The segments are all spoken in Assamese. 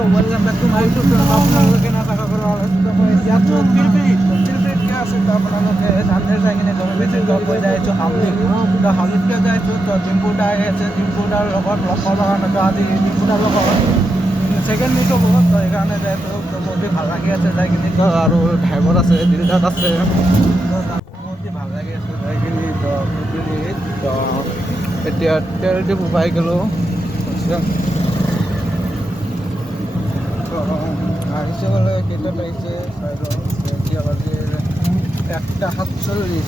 তো welcome back to my YouTube channel আপোনালোকে নাথাকা কৰা তো মই ইয়াতো ফিলফিলিত আছে তো আপোনালোকে জানে যায় কিনে গমে পাইছে তো মই যাই আছোঁ হাউলিত তো হাউলিতকে যাই আছোঁ তো ডিম্পুদা আছে ডিম্পুদাৰ লগত লগ পাবৰ কাৰণে তো আজি ডিম্পুদাৰ লগত সেকেন্ড মিট হ'ব তো সেইকাৰণে যাই আছোঁ তো বহুত ভাল লাগি আছে যাই কিনে তো আৰু ড্ৰাইভাৰ আছে দিলদাত আছে তো বহুত ভাল লাগি আছে যাই কিনে তো ফিলফিলিত তো এতিয়া তেল ডিপু পাই গ'লোঁ আহিছে বলে কেইটাত আহিছে এতিয়া বাজে 1:47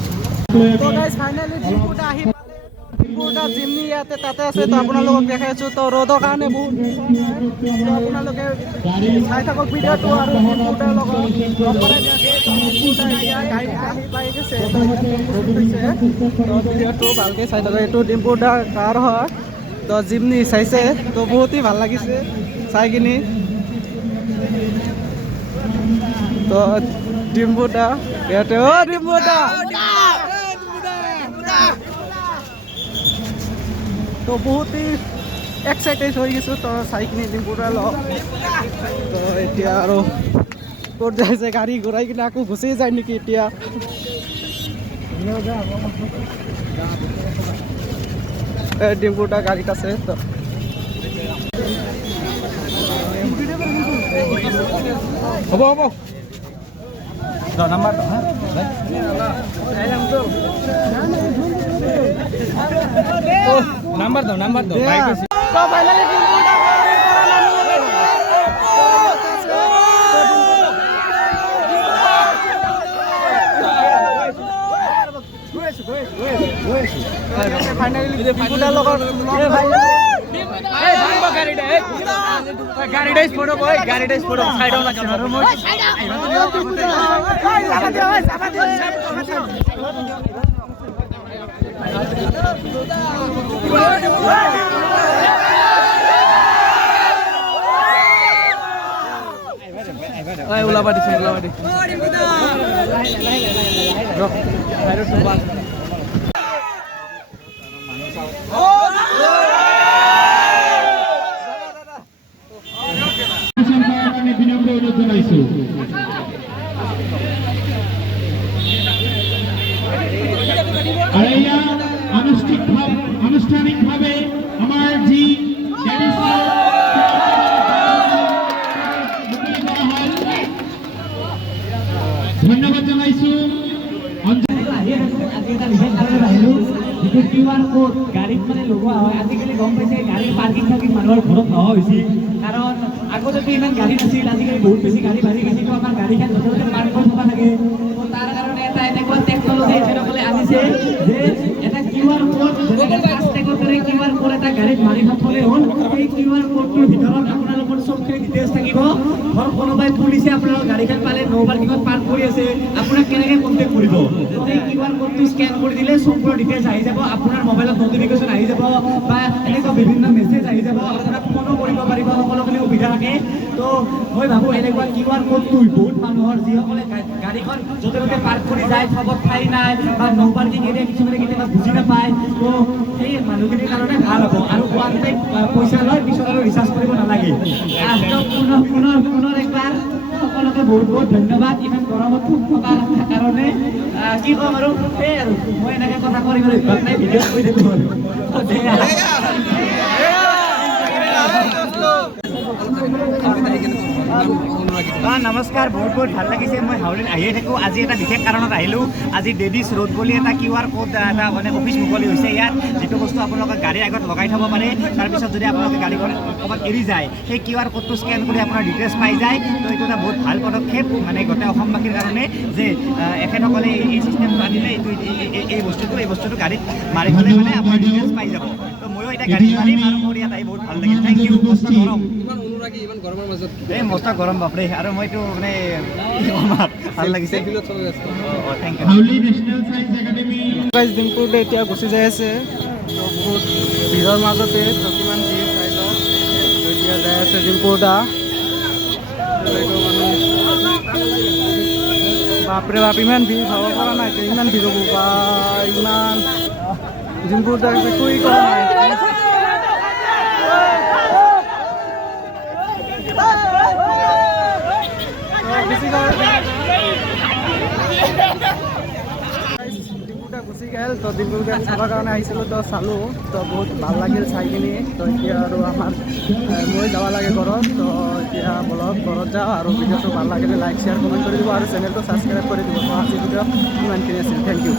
তো গাইজ ফাইনেলি ডিম্পুদা আহি পালে ডিম্পুদা জিমনি ইয়াতে তাতে আছে তো আপোনালোকক দেখাই আছোঁ তো ৰ'দৰ কাৰণে বহুত তো আপোনালোকে চাই থাকক ভিডিঅ'টো আৰু ডিম্পুদাৰ লগত লগ কৰাই দিয়াছে তো ডিম্পুদা এতিয়া গাড়ী আহি পাই গৈছে তো ভিডিঅ'টো ভালকৈ চাই থাকক এইটো ডিম্পুদাৰ কাৰ হয় তো জিমনি চাইছে তো বহুতেই ভাল লাগিছে চাই কিনি তো ডিম্পুদা ইয়াতে ডিম্পুদা তো বহুতেই এক্সাইটেড হৈ গৈছোঁ তো চাই কিনি ডিম্পুদাৰ লগ তো এতিয়া আৰু ক'ত যাইছে গাড়ী ঘূৰাই কিনে আকৌ গুচি যায় নেকি এতিয়া ডিম্পুদা গাড়ীত আছে তো হ'ব হ'ব নাম্বাৰ নাম্বাৰ দো ফাইনেলি ডিম্পুদাৰ লগত গাড়ি ফটো বয় গাড়ি ফটো সাইড অন লাগছে আৰু মই ওলাবা দিছে আনুষ্ঠানিকভাৱে আমাৰ যি ধন্যবাদ জনাইছোঁ QR কোড গাড়ীত মানে লগোৱা হয় আজিকালি গম পাইছে গাড়ীৰ পাৰ্কিং মানুহৰ ঘৰত নোহোৱা হৈছে কাৰণ আগতে ইমান গাড়ী নাছিল আজিকালি বহুত বেছি গাড়ী বাঢ়ি গৈছে তো আমাৰ গাড়ীখন য'তে পাৰ্ক কৰি থ'ব লাগে তো তাৰ কাৰণে এটা এনেকুৱা টেকন'লজি এখেতসকলে আনিছে যে এটা QR কোড যেনেকৈ ফাষ্টেগৰ দৰে QR কোড এটা গাড়ীত মাৰি থ'লে হ'ল সেই QR কোডটোৰ ভিতৰত আপোনালোকৰ চবখিনি ডিটেইলছ থাকিব ধৰক কোনোবাই পুলিচে আপোনালোকৰ গাড়ীখন পালে নো পাৰ্কিঙত পাৰ্ক কৰি আছে আপোনাক কেনেকৈ কণ্টেক্ট কৰিব সেই QR কোডটো স্কেন কৰি দিলে চববোৰ ডিটেইলছ আহি যাব আপোনাৰ মোবাইলত নটিফিকেশ্যন আহি যাব বা এনেকুৱা বিভিন্ন মেছেজ আহি যাব আপোনাক ফোনো কৰিব পাৰিব সকলোখিনি সুবিধা থাকে তো মই ভাবোঁ এনেকুৱা QR কোডটো বহুত মানুহৰ যিসকলে গাড়ীখন য'তে ত'তে পাৰ্ক কৰি যায় ঠগত ঠাই নাই বা নো পাৰ্কিং এৰিয়া কিছুমানে কেতিয়াবা বুজি নাপায় তো সেই মানুহখিনিৰ কাৰণে ভাল হ'ব আৰু ওৱান টাইম পইচা লয় পিছত আৰু ৰিচাৰ্জ কৰিব নালাগে পুনৰ একবাৰ সকলোকে বহুত বহুত ধন্যবাদ ইমান গৰমত থকাৰ কাৰণে কি ক'ম আৰু সেই আৰু মই এনেকৈ কথা কৰিবলৈ নাই ভিডিঅ' কৰি দিলোঁ নমস্কাৰ বহুত বহুত ভাল লাগিছে মই হাউলিত আহিয়ে থাকোঁ আজি এটা বিশেষ কাৰণত আহিলোঁ আজি ডেডিছ ৰোড বুলি এটা QR কোড এটা মানে অফিচ মুকলি হৈছে ইয়াত যিটো বস্তু আপোনালোকে গাড়ীৰ আগত লগাই থ'ব পাৰে তাৰপিছত যদি আপোনালোকে গাড়ীখন ক'ৰবাত এৰি যায় সেই QR কোডটো স্কেন কৰি আপোনাৰ ডিটেইলছ পাই যায় তো এইটো এটা বহুত ভাল পদক্ষেপ মানে গোটেই অসমবাসীৰ কাৰণে যে এখেতসকলে এই ছিষ্টেমটো আনিলে এই বস্তুটো গাড়ীত মাৰি থ'লে মানে আপোনাৰ ডিটেইলছ পাই যাব তো ময়ো এতিয়া গাড়ীত মাৰিম আৰু মোৰ ইয়াত আহি বহুত ভাল লাগিল থেংক ইউ মস্ত গৰম ইমান গৰমৰ মাজত এই মস্ত গৰম বাপৰে আৰু মইতো মানে ভাল লাগিছে থেংক ইউ ডিম্পুদা এতিয়া গুচি যাই আছে বহুত ভিৰৰ মাজতে কিমান ভিৰ চাই লওক এতিয়া যাই আছে ডিম্পুদা বাপৰে বাপ ইমান ভিৰ ভাব পৰা নাই ইমান ভিৰ হ'ব বা ইমান ডিম্পুদা একোৱেই কৰা নাই গুচি গ'ল ডিম্পুটা গুচি গ'ল তো ডিম্পুৰ গান চাবৰ কাৰণে আহিছিলোঁ তো চালোঁ তো বহুত ভাল লাগিল চাই কিনি তো এতিয়া আৰু আমাৰ মই যাব লাগে ঘৰত তো এতিয়া বলক ঘৰত যাওঁ আৰু ভিডিঅ'টো ভাল লাগিলে লাইক শ্বেয়াৰ কমেণ্ট কৰি দিব আৰু চেনেলটো ছাবস্ক্ৰাইব কৰি দিব তো আজি ভিডিঅ' ইমানখিনি আছিল থেংক ইউ